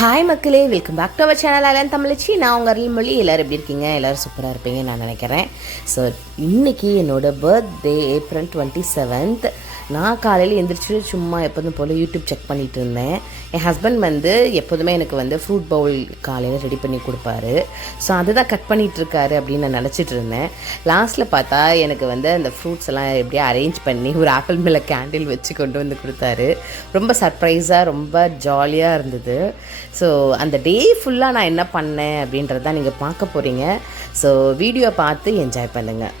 Hi மக்களே, welcome back to our channel Alan Tamizhachi. நான் உங்கள் அருள்மொழி. எல்லோரும் எப்படி இருக்கீங்க? எல்லோரும் சூப்பராக இருப்பீங்கன்னு நான் நினைக்கிறேன். ஸோ இன்றைக்கி என்னோடய பர்த்டே ஏப்ரல் 27th. நான் காலையில் எழுந்திரிச்சு சும்மா எப்போதும் போல் யூடியூப் செக் பண்ணிகிட்டு இருந்தேன். என் ஹஸ்பண்ட் வந்து எப்போதுமே எனக்கு ஃப்ரூட் பவுல் காலையில் ரெடி பண்ணி கொடுப்பாரு. ஸோ அதுதான் கட் பண்ணிகிட்ருக்காரு அப்படின்னு நான் நினச்சிட்டு இருந்தேன். லாஸ்ட்டில் பார்த்தா எனக்கு அந்த ஃப்ரூட்ஸ் எல்லாம் எப்படியா அரேஞ்ச் பண்ணி ஒரு ஆப்பிள் மேலே கேண்டில் வச்சு கொண்டு வந்து கொடுத்தாரு. ரொம்ப சர்ப்ரைஸாக, ரொம்ப ஜாலியாக இருந்தது. ஸோ அந்த டே ஃபுல்லாக நான் என்ன பண்ணேன் அப்படின்றது தான் நீங்கள் பார்க்க போகிறீங்க. ஸோ வீடியோ பார்த்து என்ஜாய் பண்ணுங்கள்.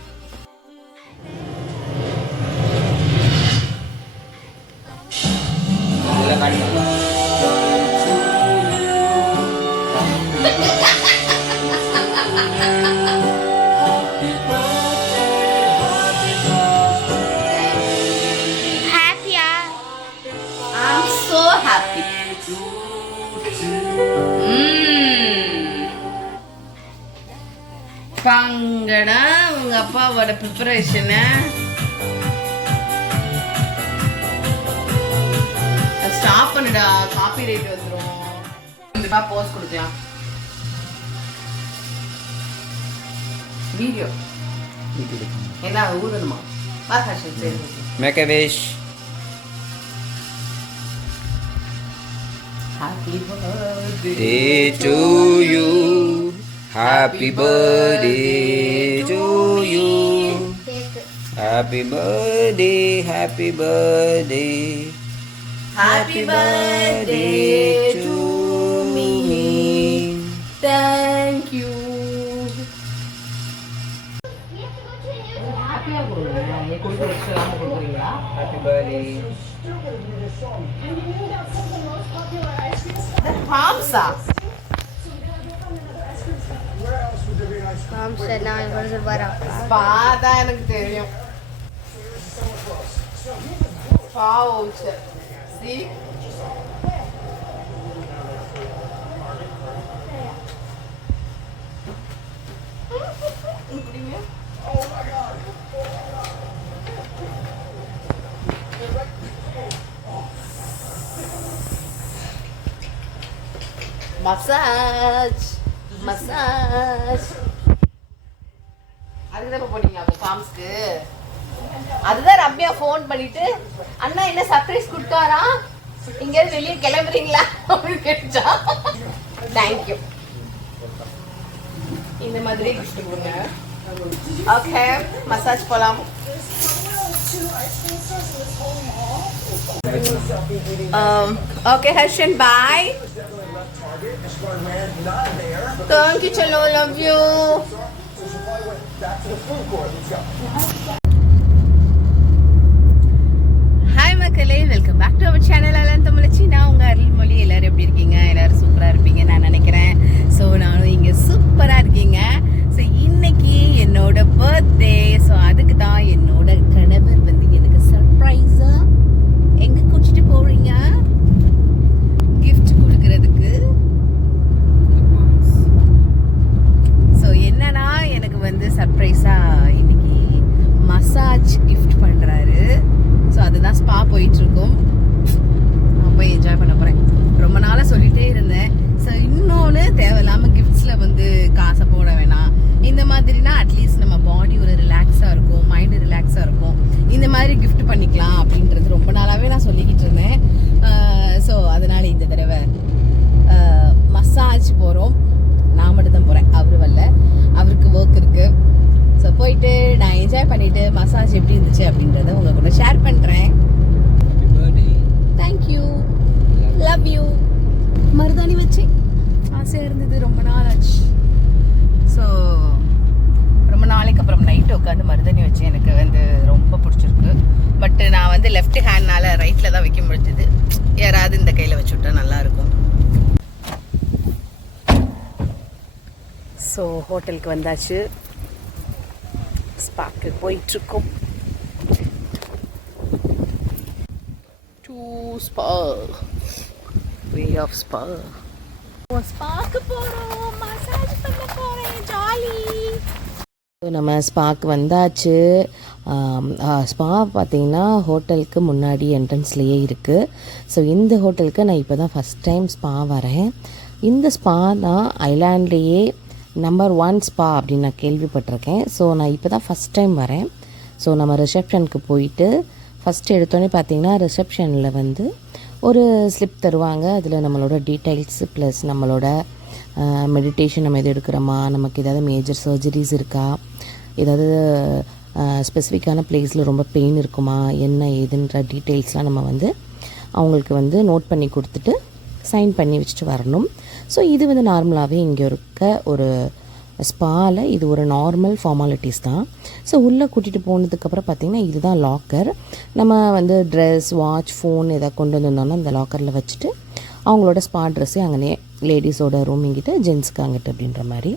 பாங்கடா உங்க அப்பாவோட ப்ரிப்பரேஷனை ஸ்டாப் பண்ணுடா, காப்பி ரைட் வந்துடும். கண்டிப்பா போஸ்ட் கொடுக்கலாம். வீடியோ என்ன ஊதணுமா? சரி, make a wish. Happy birthday to you. Happy birthday to you. Happy birthday, happy birthday. Happy birthday to me. Thank you. Happy birthday. Hamsa. Spada எனக்கு தெரியும். Voucher. See? Massage. அதுக்கு தான் போனீங்க அப்போ ஃபார்ம்ஸ்க்கு? அதுதான் ரம்யா ஃபோன் பண்ணிட்டு, அண்ணா என்ன சர்ப்ரைஸ் கொடுத்தாரா, இங்கேருந்து வெளியே கிளம்புறீங்களா அப்படின்னு கேட்டுச்சா. தேங்க்யூ. இந்த மாதிரி கிஃப்ட் கொடுங்க. ஓகே, மசாஜ் போகலாம். Okay Harshan, bye. Thank you, Chalo. Love you. Hi மக்களே, welcome back to our channel Alan Tamizhachi. நான் உங்கள் அருள்மொழி. எல்லோரும் எப்படி இருக்கீங்க? எல்லோரும் சூப்பராக இருப்பீங்க நான் நினைக்கிறேன். ஸோ நானும் இங்கே சூப்பராக இருக்கீங்க. ஸோ இன்னைக்கு என்னோட பர்த்டே. ஸோ அதுக்கு தான் என்னோட கணவர் எனக்கு சர்ப்ரைஸாக எங்கே கூட்டிட்டு போறீங்க கிஃப்ட் கொடுக்கறதுக்கு. ஸோ என்னன்னா எனக்கு சர்ப்ரைஸா இன்னைக்கு மசாஜ் கிஃப்ட் பண்றாரு. ஸோ அதுதான் ஸ்பா போயிட்டு இருக்கோம். நான் போய் என்ஜாய் பண்ண போறேன். ரொம்ப நாளா சொல்லிட்டே இருந்தேன். ஸோ இன்னொன்று தேவையில்லாம கிஃப்ட்ஸ்ல காசை போட வேணாம். இந்த மாதிரினா அட்லீஸ்ட் நம்ம பாடி ஒரு ரிலாக்ஸா இருக்கும், மைண்டு ரிலாக்ஸா இருக்கும். இந்த மாதிரி கிஃப்ட் பண்ணிக்கலாம் அப்படின்றது ரொம்ப நாளாவே நான் சொல்லிக்கிட்டு இருந்தேன். ஸோ அதனால இந்த தடவை மசாஜ் போகிறோம். நான் மட்டும் தான் போகிறேன், அவரு வரல. அவருக்கு ஒர்க் இருக்கு. ஸோ போயிட்டு நான் என்ஜாய் பண்ணிட்டு மசாஜ் எப்படி இருந்துச்சு அப்படின்றத உங்க கூட ஷேர் பண்ணுறேன். Thank you, love you. மருதாணி வச்சு ஆசையாக இருந்தது, ரொம்ப நாள் ஆச்சு. ஸோ ரொம்ப நாளைக்கு அப்புறம் நைட்டு உட்காந்து மருதாணி வச்சு எனக்கு ரொம்ப பிடிச்சிருக்கு. பட் நான் லெஃப்ட் ஹேண்ட்னால ரைட்டில் தான் வைக்க முடிஞ்சது. யாராவது இந்த கையில் வச்சு விட்டா நல்லாயிருக்கும். ஸோ ஹோட்டலுக்கு வந்தாச்சு. ஸ்பாக்கு போயிட்டுருக்கோம். Way of spa. ஸ்பாக்கு போகிறோம், மசாஜ் பண்ண போகிறேன். ஜாலி. நம்ம ஸ்பாக்கு வந்தாச்சு. ஸ்பா பார்த்திங்கன்னா ஹோட்டலுக்கு முன்னாடி என்ட்ரன்ஸ்லேயே இருக்குது. ஸோ இந்த ஹோட்டலுக்கு நான் இப்போ தான் ஃபஸ்ட் டைம் ஸ்பா வரேன். இந்த ஸ்பா தான் ஐலாண்ட்லேயே நம்பர் 1 ஸ்பா அப்படின்னு நான் கேள்விப்பட்டிருக்கேன். ஸோ நான் இப்போ தான் ஃபஸ்ட் டைம் வரேன். ஸோ நம்ம ரிசப்ஷனுக்கு போயிட்டு ஃபஸ்ட்டு எடுத்தோன்னே பார்த்திங்கன்னா ரிசப்ஷனில் வந்து ஒரு ஸ்லிப் தருவாங்க. அதில் நம்மளோட டீட்டெயில்ஸு ப்ளஸ் நம்மளோட மெடிடேஷன் நம்ம எது எடுக்கிறோமா, நமக்கு ஏதாவது மேஜர் சர்ஜரிஸ் இருக்கா, ஏதாவது ஸ்பெசிஃபிக்கான பிளேஸில் ரொம்ப பெயின் இருக்குமா, என்ன ஏதுன்ற டீட்டெயில்ஸ்லாம் நம்ம வந்து அவங்களுக்கு வந்து நோட் பண்ணி கொடுத்துட்டு சைன் பண்ணி வச்சுட்டு வரணும். ஸோ இது வந்து நார்மலாகவே இங்கே இருக்க ஒரு ஸ்பாவில் இது ஒரு நார்மல் ஃபார்மாலிட்டிஸ் தான். ஸோ உள்ளே கூட்டிகிட்டு போனதுக்கப்புறம் பார்த்திங்கன்னா இதுதான் லாக்கர். நம்ம வந்து ட்ரெஸ், வாட்ச், ஃபோன் எதாவது கொண்டு வந்திருந்தோம்னா இந்த லாக்கரில் வச்சுட்டு அவங்களோட ஸ்பா ட்ரெஸ்ஸே அங்கே லேடிஸோட ரூம் இங்கிட்ட, ஜென்ஸுக்கு அங்கிட்ட அப்படின்ற மாதிரி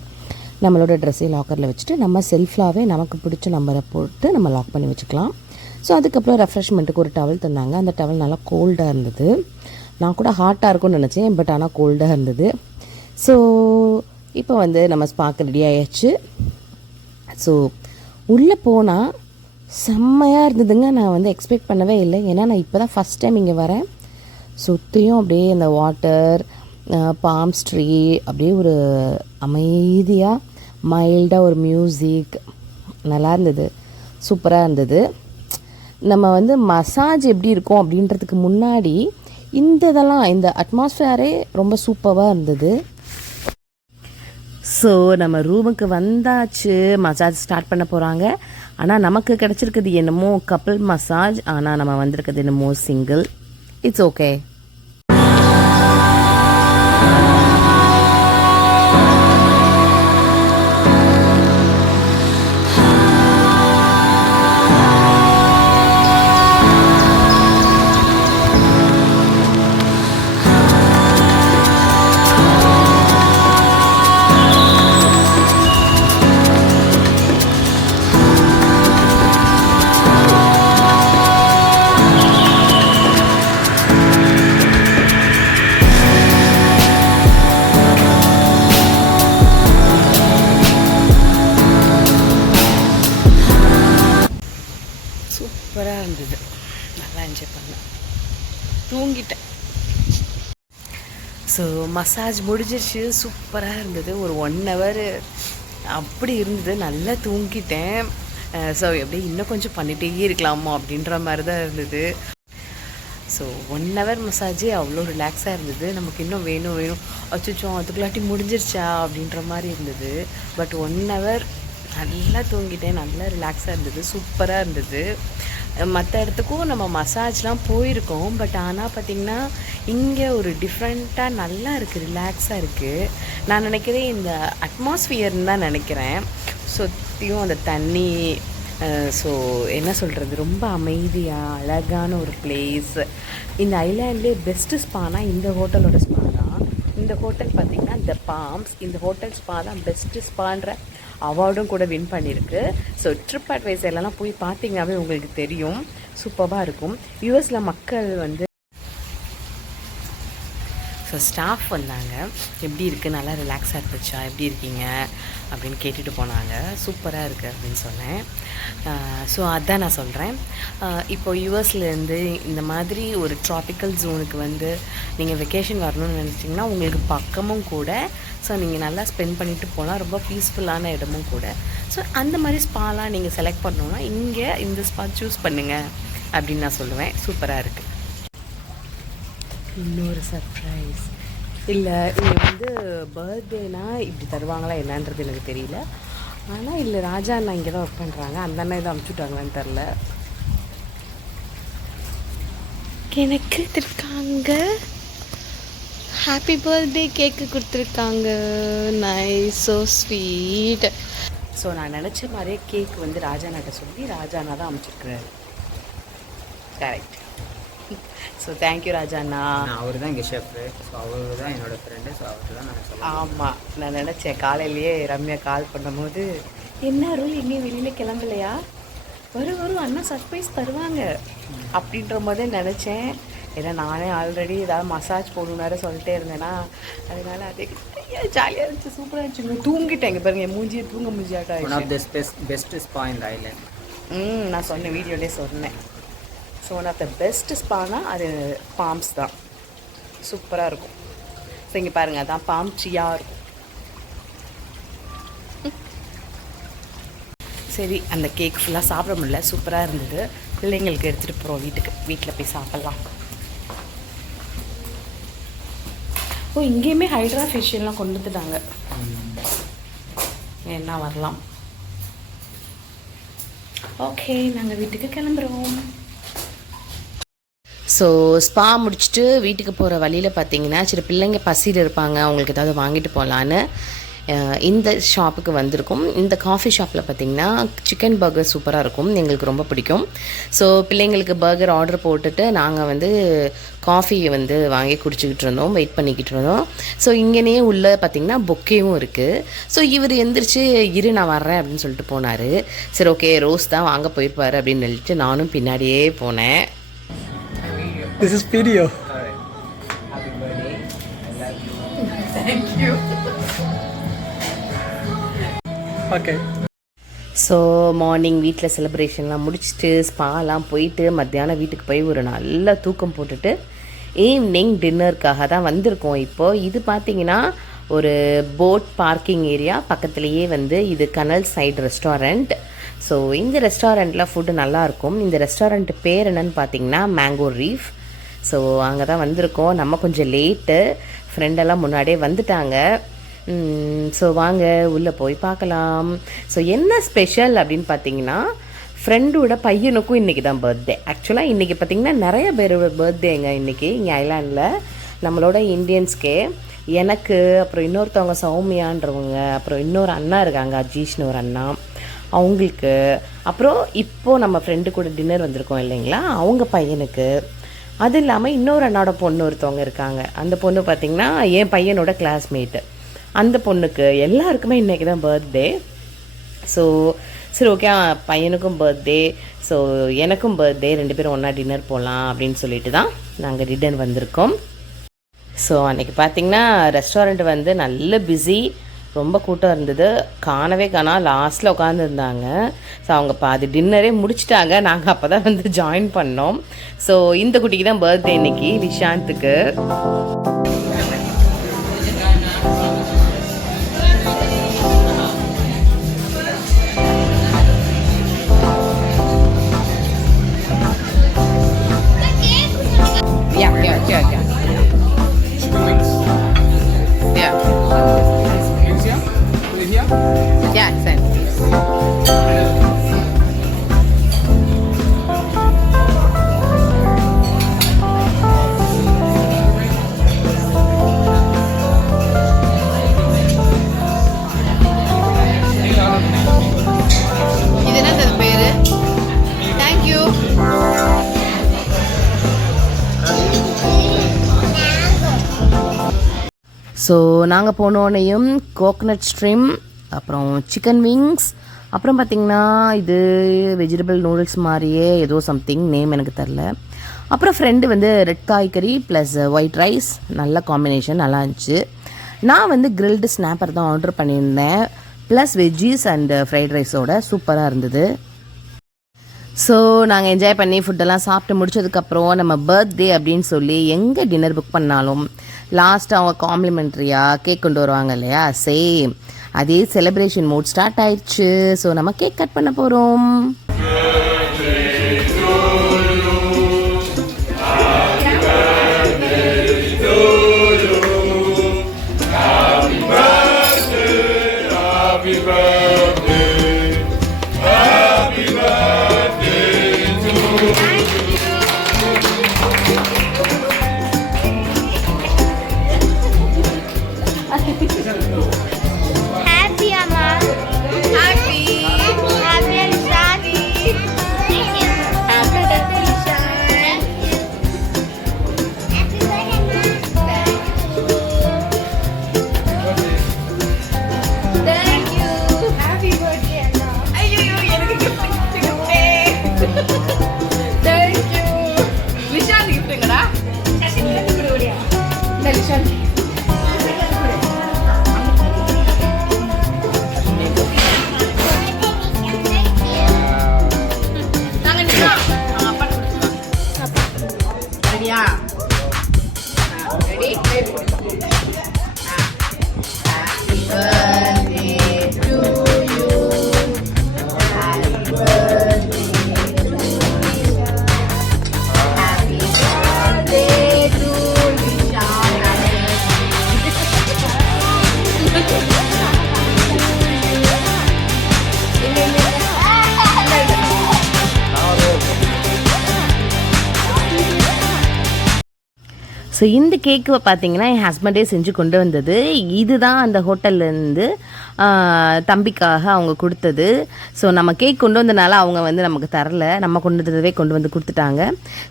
நம்மளோட ட்ரெஸ்ஸே லாக்கரில் வச்சுட்டு நம்ம செல்ஃபாகவே நமக்கு பிடிச்ச நம்பரை போட்டு நம்ம லாக் பண்ணி வச்சுக்கலாம். ஸோ அதுக்கப்புறம் ரெஃப்ரெஷ்மெண்ட்டுக்கு ஒரு டவல் தந்தாங்க. அந்த டவல் நல்லா கோல்டாக இருந்தது. நான் கூட ஹாட்டாக இருக்கும்னு நினச்சேன், பட் ஆனால் கோல்டாக இருந்தது. ஸோ இப்போ வந்து நம்ம ஸ்பாக்கு ரெடி ஆயாச்சு. ஸோ உள்ளே போனால் செம்மையாக இருந்ததுங்க. நான் வந்து எக்ஸ்பெக்ட் பண்ணவே இல்லை. ஏன்னா நான் இப்போ தான் ஃபஸ்ட் டைம் இங்கே வரேன். சுற்றியும் அப்படியே அந்த வாட்டர், பாம்ஸ் ட்ரீ, அப்படியே ஒரு அமைதியாக மைல்டாக ஒரு மியூசிக் நல்லா இருந்தது, சூப்பராக இருந்தது. நம்ம வந்து மசாஜ் எப்படி இருக்கும் அப்படின்றதுக்கு முன்னாடி இந்த அட்மாஸ்ஃபியரே ரொம்ப சூப்பராக இருந்தது. ஸோ நம்ம ரூமுக்கு வந்தாச்சு. மசாஜ் ஸ்டார்ட் பண்ண போகிறாங்க. ஆனால் நமக்கு கிடச்சிருக்குது என்னமோ கப்பிள் மசாஜ், ஆனால் நம்ம வந்திருக்கிறது என்னமோ சிங்கிள். It's okay. சூப்பராக இருந்தது. நல்லா என்ஜாய் பண்ணேன், தூங்கிட்டேன். ஸோ மசாஜ் முடிஞ்சிருச்சு, சூப்பராக இருந்தது. ஒரு 1 hour அப்படி இருந்தது. நல்லா தூங்கிட்டேன். ஸோ எப்படி இன்னும் கொஞ்சம் பண்ணிகிட்டே இருக்கலாமோ அப்படின்ற மாதிரி தான் இருந்தது. ஸோ 1 hour மசாஜே அவ்வளோ ரிலாக்ஸாக இருந்தது. நமக்கு இன்னும் வேணும் அச்சோ அதுக்குள்ளாட்டி முடிஞ்சிருச்சா அப்படின்ற மாதிரி இருந்தது. பட் 1 hour நல்லா தூங்கிட்டேன். நல்லா ரிலாக்ஸாக இருந்தது, சூப்பராக இருந்தது. மற்ற இடத்துக்கும் நம்ம மசாஜ்லாம் போயிருக்கோம். பட் ஆனால் பார்த்திங்கன்னா இங்கே ஒரு டிஃப்ரெண்ட்டாக நல்லா இருக்குது, ரிலாக்ஸாக இருக்குது. நான் நினைக்கிறேன் இந்த அட்மாஸ்ஃபியர்னு தான் நினைக்கிறேன். சுற்றியும் அந்த தண்ணி, ஸோ என்ன சொல்கிறது, ரொம்ப அமைதியாக அழகான ஒரு பிளேஸ். இந்த ஐலாண்ட்லேயே பெஸ்ட்டு ஸ்பானா இந்த ஹோட்டலோட ஸ்பா தான். இந்த ஹோட்டல் பார்த்திங்கன்னா இந்த பாம்ஸ், இந்த ஹோட்டல் ஸ்பா தான் பெஸ்ட்டு ஸ்பான்ற அவார்டும் கூட வின் பண்ணியிருக்கு. ஸோ ட்ரிப் அட்வைசர்லாம் போய் பார்த்தீங்கன்னாவே உங்களுக்கு தெரியும், சூப்பராக இருக்கும். யூஎஸில் மக்கள் வந்து ஸோ ஸ்டாஃப் வந்தாங்க, எப்படி இருக்குது, நல்லா ரிலாக்ஸாக இருந்துச்சா, எப்படி இருக்கீங்க அப்படின்னு கேட்டுட்டு போனாங்க. சூப்பராக இருக்குது அப்படின்னு சொன்னேன். ஸோ அதான் நான் சொல்கிறேன். இப்போ யூஎஸ்லேருந்து இந்த மாதிரி ஒரு ட்ராபிக்கல் ஜோனுக்கு வந்து நீங்கள் வெக்கேஷன் வரணும்னு நினச்சிங்கன்னா உங்களுக்கு பக்கமும் கூட. ஸோ நீங்கள் நல்லா ஸ்பெண்ட் பண்ணிவிட்டு போனால் ரொம்ப பீஸ்ஃபுல்லான இடமும் கூட. ஸோ அந்த மாதிரி ஸ்பாலாம் நீங்கள் செலக்ட் பண்ணணுன்னா இங்கே இந்த ஸ்பா சூஸ் பண்ணுங்கள் அப்படின்னு நான் சொல்லுவேன். சூப்பராக இருக்குது. இன்னொரு சர்ப்ரைஸ் இல்லை, இங்கே வந்து பர்த்டேனா இப்படி தருவாங்களா என்னன்றது எனக்கு தெரியல. ஆனால் இல்லை, ராஜா அண்ணா இங்கே தான் ஒர்க் பண்ணுறாங்க. அந்த அண்ணா இதை அமுச்சுட்டாங்களான்னு தெரில. எனக்கு இருக்காங்க ஹாப்பி பர்த்டே கேக்கு கொடுத்துருக்காங்க. Nice, so sweet. ஸோ நான் நினச்ச மாதிரியே கேக் வந்து ராஜாண்ணாட்ட சொல்லி ராஜாண்ணா தான் அமுச்சிருக்கிறாரு. கரெக்ட். ஸோ தேங்க்யூ ராஜாண்ணா. அவர் தான் இங்கே ஷெஃப்பு. ஸோ அவர் தான் என்னோடய ஃப்ரெண்டு. ஸோ அவருக்கு தான் நான் சொல்லுவேன். ஆமாம், நான் நினச்சேன் காலையிலேயே ரம்யா கால் பண்ணும்போது என்ன ரூல் எங்கேயும் வெளியில் கிளம்பலையா, வரும் அண்ணா சர்ப்ரைஸ் தருவாங்க அப்படின்ற போதே நினச்சேன். ஏன்னா நானே ஆல்ரெடி ஏதாவது மசாஜ் போடணுன்னாரு சொல்லிட்டே இருந்தேன்னா, அதனால் அதே ஜாலியாக இருந்துச்சு, சூப்பராக இருந்துச்சு. தூங்கிட்டேங்க பாருங்க, மூஞ்சியை தூங்க மூஞ்சியாட்டா. One of the best spa இந்த ஐலாண்ட். நான் சொன்ன வீடியோலே சொன்னேன். So one of the best ஸ்பானா அது பாம்ஸ் தான், சூப்பராக இருக்கும். ஸோ இங்கே பாருங்கள், அதான் பாம் சியாக இருக்கும். சரி, அந்த கேக் ஃபுல்லாக சாப்பிட முடியல, சூப்பராக இருந்தது. பிள்ளைங்களுக்கு எடுத்துகிட்டு போகிறோம் வீட்டில் போய் சாப்பிட்லாம். ஓ, இங்கேயுமே ஹைட்ரா ஃபேஷியல்லாம் கொண்டு வந்துட்டாங்க, என்ன வரலாம். ஓகே, நாங்கள் வீட்டுக்கு கிளம்புறோம். ஸோ ஸ்பா முடிச்சுட்டு வீட்டுக்கு போகிற வழியில் பார்த்தீங்கன்னா, சரி பிள்ளைங்க பசியில் இருப்பாங்க, அவங்களுக்கு ஏதாவது வாங்கிட்டு போகலான்னு இந்த ஷாப்புக்கு வந்திருக்கும். இந்த காஃபி ஷாப்பில் பார்த்திங்கன்னா சிக்கன் பர்கர் சூப்பராக இருக்கும், எங்களுக்கு ரொம்ப பிடிக்கும். ஸோ பிள்ளைங்களுக்கு பர்கர் ஆர்டர் போட்டுட்டு நாங்கள் வந்து காஃபியை வந்து வாங்கி குடிச்சிக்கிட்டு இருந்தோம், வெயிட் பண்ணிக்கிட்டு இருந்தோம். ஸோ இங்கேனே உள்ளே பார்த்திங்கன்னா பொக்கேவும் இருக்குது. ஸோ இவர் எந்திரிச்சு இரு நான் வர்றேன் அப்படின்னு சொல்லிட்டு போனார். சரி ஓகே, ரோஸ் தான் வாங்க போயிருப்பார் அப்படின்னு சொல்லிட்டு நானும் பின்னாடியே போனேன். This is video. Alright. Happy birthday. I love you. Thank you. Okay. So morning வீட்டில் செலிப்ரேஷன்லாம் முடிச்சுட்டு ஸ்பாலாம் போயிட்டு மத்தியானம் வீட்டுக்கு போய் ஒரு நல்ல தூக்கம் போட்டுட்டு ஈவினிங் டின்னருக்காக தான் வந்திருக்கோம். இப்போது இது பார்த்திங்கன்னா ஒரு போட் பார்க்கிங் ஏரியா பக்கத்துலேயே வந்து இது கனல் சைடு ரெஸ்டாரண்ட். ஸோ இந்த ரெஸ்டாரண்ட்டில் ஃபுட்டு நல்லாயிருக்கும். இந்த ரெஸ்டாரண்ட் பேர் என்னன்னு பார்த்தீங்கன்னா மேங்கோ ரீஃப். ஸோ அங்கே தான் வந்திருக்கோம். நம்ம கொஞ்சம் லேட்டு, ஃப்ரெண்டெல்லாம் முன்னாடியே வந்துட்டாங்க. ஸோ வாங்க உள்ளே போய் பார்க்கலாம். ஸோ என்ன ஸ்பெஷல் அப்படின்னு பார்த்தீங்கன்னா, ஃப்ரெண்டோட பையனுக்கும் இன்றைக்கி தான் பர்த்டே. ஆக்சுவலாக இன்றைக்கி பார்த்திங்கன்னா நிறைய பேரோட பர்த்டேங்க இன்றைக்கி இங்கே ஐலாண்டில், நம்மளோட இந்தியன்ஸ்க்கே. எனக்கு, அப்புறம் இன்னொருத்தவங்க சௌமியான்றவங்க, அப்புறம் இன்னொரு அண்ணா இருக்காங்க அஜீஷ்னு ஒரு அண்ணா, அவங்களுக்கு, அப்புறம் இப்போது நம்ம ஃப்ரெண்டு கூட டின்னர் வந்திருக்கோம் இல்லைங்களா, அவங்க பையனுக்கு. அது இல்லாமல் இன்னொரு அண்ணாவோட பொண்ணு ஒருத்தவங்க இருக்காங்க. அந்த பொண்ணு பார்த்திங்கன்னா என் பையனோட கிளாஸ்மேட்டு. அந்த பொண்ணுக்கு எல்லாருக்குமே இன்றைக்கி தான் பர்த்டே. ஸோ சரி ஓகே, பையனுக்கும் பர்த்டே, ஸோ எனக்கும் பர்த்டே, 2 பேரும் ஒன்றா டின்னர் போகலாம் அப்படின்னு சொல்லிட்டு தான் நாங்கள் ரிட்டர்ன் வந்திருக்கோம். ஸோ அன்றைக்கி பார்த்திங்கன்னா ரெஸ்டாரண்ட் வந்து நல்ல பிஸி, ரொம்ப கூட்டம் இருந்தது. காணவே காணா, லாஸ்ட்டில் உட்காந்துருந்தாங்க. ஸோ அவங்க பாதி டின்னரே முடிச்சிட்டாங்க, நாங்கள் அப்போ தான் வந்து ஜாயின் பண்ணோம். ஸோ இந்த குட்டிக்கு தான் பர்த்டே இன்னைக்கு, விஷாந்துக்கு. ஸோ நாங்கள் போனோடனையும் கோகனட் ஸ்ட்ரீம், அப்புறம் சிக்கன் விங்ஸ், அப்புறம் பார்த்திங்கன்னா இது வெஜிடபிள் நூடுல்ஸ் மாதிரியே ஏதோ சம்திங் நேம் எனக்கு தெரில. அப்புறம் ஃப்ரெண்டு வந்து ரெட் காய்கறி ப்ளஸ் ஒயிட் ரைஸ், நல்ல காம்பினேஷன், நல்லா இருந்துச்சு. நான் வந்து கிரில்டு ஸ்னாப்பர் தான் ஆர்டர் பண்ணியிருந்தேன், ப்ளஸ் வெஜ்ஜீஸ் அண்ட் ஃப்ரைட் ரைஸோட சூப்பராக இருந்தது. ஸோ நாங்கள் என்ஜாய் பண்ணி ஃபுட்டெல்லாம் சாப்பிட்டு முடிச்சதுக்கப்புறம் நம்ம பர்த்டே அப்படின்னு சொல்லி எங்கே டின்னர் புக் பண்ணாலும் லாஸ்ட்டு அவங்க காம்ப்ளிமெண்ட்ரியாக கேக் கொண்டு வருவாங்க இல்லையா, சேம் அதே செலிப்ரேஷன் மூட் ஸ்டார்ட் ஆயிடுச்சு. ஸோ நம்ம கேக் கட் பண்ண போகிறோம். ஸோ இந்த கேக்கு பார்த்தீங்கன்னா என் ஹஸ்பண்டே செஞ்சு கொண்டு வந்தது. இதுதான் அந்த ஹோட்டல்லேருந்து தம்பிக்காக அவங்க கொடுத்தது. ஸோ நம்ம கேக் கொண்டு வந்தனால அவங்க வந்து நமக்கு தரல, நம்ம கொண்டு வந்ததவே கொண்டு வந்து கொடுத்துட்டாங்க.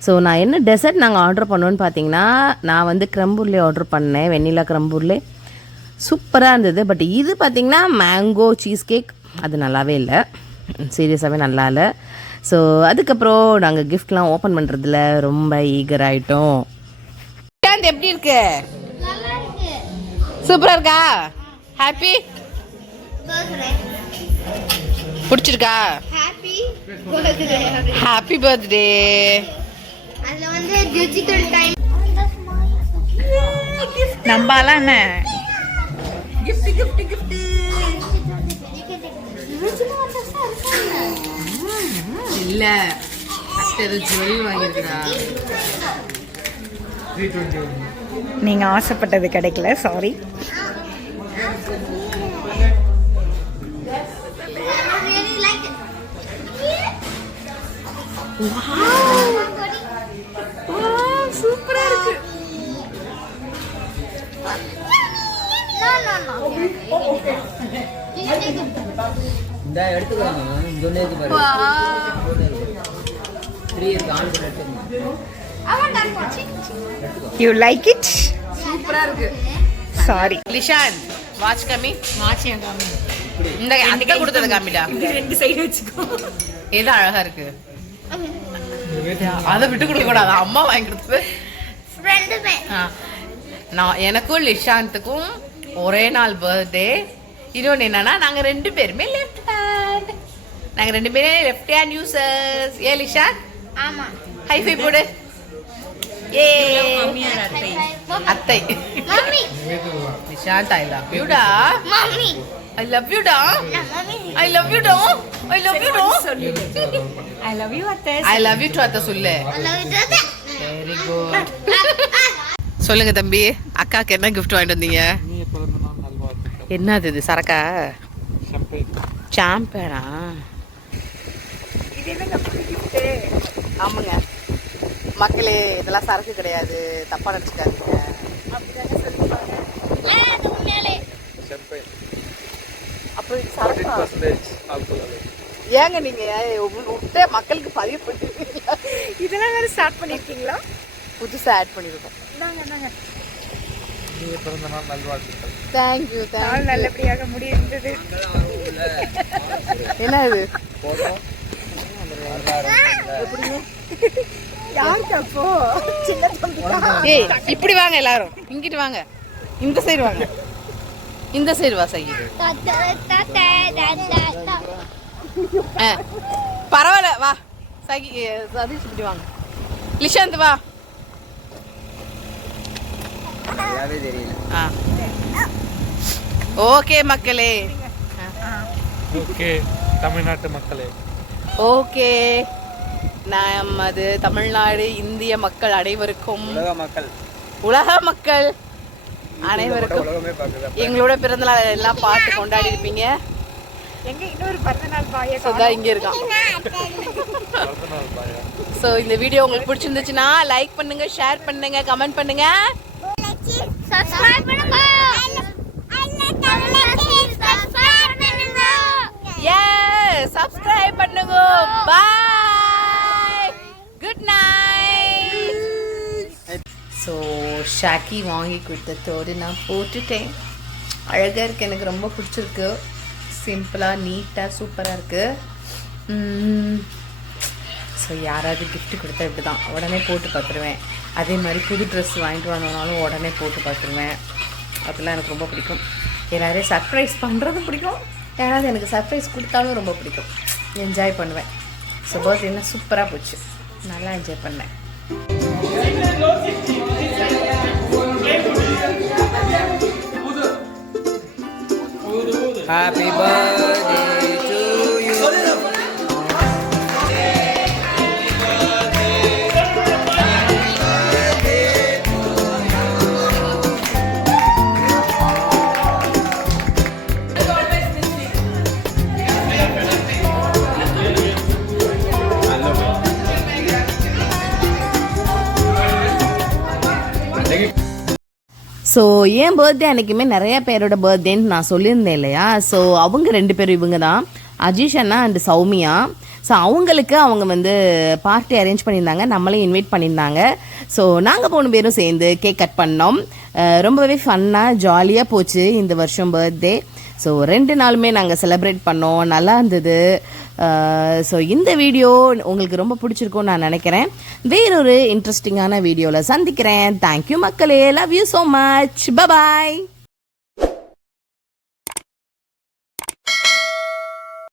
ஸோ நான் என்ன டெசர்ட் நாங்கள் ஆர்டர் பண்ணோன்னு பார்த்தீங்கன்னா, நான் வந்து க்ரம்பூர்லே ஆர்டர் பண்ணேன், வெண்ணிலா க்ரம்பூர்லே. சூப்பராக இருந்தது. பட் இது பார்த்தீங்கன்னா மேங்கோ சீஸ் கேக், அது நல்லாவே இல்லை, சீரியஸாகவே நல்லா இல்லை. ஸோ அதுக்கப்புறம் நாங்கள் கிஃப்ட்லாம் ஓப்பன் பண்ணுறதுல ரொம்ப ஈகர் ஆகிட்டோம். எப்படி இருக்கு? சூப்பரா இருக்கா? ஹாப்பி? பிடிச்சிருக்கா? Happy birthday. அதுல வந்து டிஜிட்டல் டைம் நம்பாலாம் என்ன கிஃப்ட் கிஃப்ட் கிஃப்ட் இல்ல, ஏதோ ஜுவல் வாங்கிருக்கா. நீங்க ஆசைப்பட்டது கிடைக்கல, சாரி. சூப்பரா இருக்கு. இந்த எடுத்துக்கறாங்க ஜொன்னேக்கு பாரு 3 இருக்கு ஆன் பண்ணி எடுத்துக்கங்க. You like it? சூப்பரா இருக்கு. சாரி லிஷான், வாட்ச் காமி. வாட்ச் ஏன் காமி? இந்த அன்னைக்கு கொடுத்தது காமிடா. ரெண்டு சைடு வெச்சுக்கோ. ஏதோ அழகா இருக்கு. அதை விட்டு கொடுக்க கூடாது, அம்மா வாங்கி கொடுத்தது. நான் எனக்கும் லிஷாந்துக்கும் ஒரே நாள் பர்த்டே. இன்னொன்று என்னன்னா, நாங்கள் 2 பேருமே லெஃப்ட் ஹேண்ட். நாங்கள் 2 பேருமே லெஃப்ட் ஹேண்ட் யூசர்ஸ். ஏ லிஷான்? ஆமா. ஹைஃபை போடு. ஏ அத்தை. Mummy. Nishanth, I love you டா. மம்மி. ஐ லவ் யூ டா. மம்மி. ஐ லவ் யூ டா. ஐ லவ் யூ டா. ஐ லவ் யூ அத்தை. ஐ லவ் யூ டு அத்தை சொல்லு. Very good. சொல்லுங்க தம்பி, அக்காக்கு என்ன கிஃப்ட் வாங்கிட்டு வந்தீங்க? என்னது இது? சரக்கா? சாம்பேனா? இது என்னங்க கிஃப்ட்? ஆமாங்க மக்களே, இதெல்லாம் சரக்கு கிடையாது, தப்பா நினைச்சுக்காதீங்க. அப்படிதானே சொல்லுவாங்க. அது உண்மையிலே அப்போ இது சரக்கா? ஏங்க நீங்க விட்ட மக்களுக்கு பதிவு பண்ணிருக்கீங்களா? இதெல்லாம் வேற ஸ்டார்ட் பண்ணிருக்கீங்களா? புதுசா ஆட் பண்ணிருக்கோம். நாங்க தேங்க்யூ நாள் தேங்க்யூ. நல்லபடியாக முடிந்தது. என்ன இது? யாருக்கு அப்போ? சின்ன தம்பி. ஏய், இப்படி வாங்க எல்லாரும், இங்கிட்டு வாங்க, இந்த சைடு வாங்க, இந்த சைடு வா சகி. பரவாயில்ல வா சகி. சதீஷ் இப்படி வாங்க. லிஷாந்த் வா. தெரியல. ஓகே மக்களே. ஓகே தமிழ்நாட்டு மக்களே, ஓகே நமது தமிழ்நாடு இந்திய மக்கள் அனைவருக்கும், உலக மக்கள் அனைவருக்கும் எங்களோட பிறந்தநாள் எல்லாம் பார்த்து கொண்டாடி இருப்பீங்க. எங்க இன்னொரு பிறந்தநாள் பாய சதா இங்க இருக்கான். ஸோ இந்த வீடியோ உங்களுக்கு பிடிச்சிருந்துச்சுன்னா லைக் பண்ணுங்க, ஷேர் பண்ணுங்க, கமெண்ட் பண்ணுங்க, சப்ஸ்கிரைப் பண்ணுங்க. சப்ஸ்கிரைப் பண்ணுங்க. பாய், குட் நைட். ஸோ ஷாக்கி வாங்கி கொடுத்த தோடு நான் போட்டுட்டேன். அழகாக இருக்குது, எனக்கு ரொம்ப பிடிச்சிருக்கு. சிம்பிளாக நீட்டாக சூப்பராக இருக்குது. ஸோ யாராவது gift கொடுத்தா இப்படி தான் உடனே போட்டு பார்த்துருவேன். அதே மாதிரி புது ட்ரெஸ் வாங்கிட்டு வந்தோம்னாலும் உடனே போட்டு பார்த்துருவேன். அதெல்லாம் எனக்கு ரொம்ப பிடிக்கும். எல்லாரையும் சர்ப்ரைஸ் பண்ணுறதும் பிடிக்கும், யாராவது எனக்கு சர்ப்ரைஸ் கொடுத்தாலும் ரொம்ப பிடிக்கும். என்ஜாய் பண்ணுவேன். ஸோ பர்த்டேனா சூப்பராக போச்சு, நல்லா என்ஜாய் பண்ணேன். Happy birthday to you. So என் பர்த்டே அன்றைக்குமே நிறைய பேரோட பர்த்டேன்னு நான் சொல்லியிருந்தேன் இல்லையா. ஸோ அவங்க 2 பேரும் இவங்க தான், அஜீஷ் அண்ணா அண்ட் சௌமியா. ஸோ அவங்களுக்கு அவங்க வந்து பார்ட்டி அரேஞ்ச் பண்ணியிருந்தாங்க, நம்மளையும் இன்வைட் பண்ணியிருந்தாங்க. ஸோ நாங்கள் 3 பேரும் சேர்ந்து கேக் கட் பண்ணோம். ரொம்பவே ஃபன்னாக ஜாலியாக போச்சு இந்த வருஷம் பர்த்டே. ஸோ 2 நாளுமே நாங்கள் செலிப்ரேட் பண்ணோம், நல்லா இருந்தது. ஸோ இந்த வீடியோ உங்களுக்கு ரொம்ப பிடிச்சிருக்கும்னு நான் நினைக்கிறேன். வேறொரு இன்ட்ரெஸ்டிங்கான வீடியோவில் சந்திக்கிறேன். தேங்க்யூ மக்களே, love you so much, bye bye.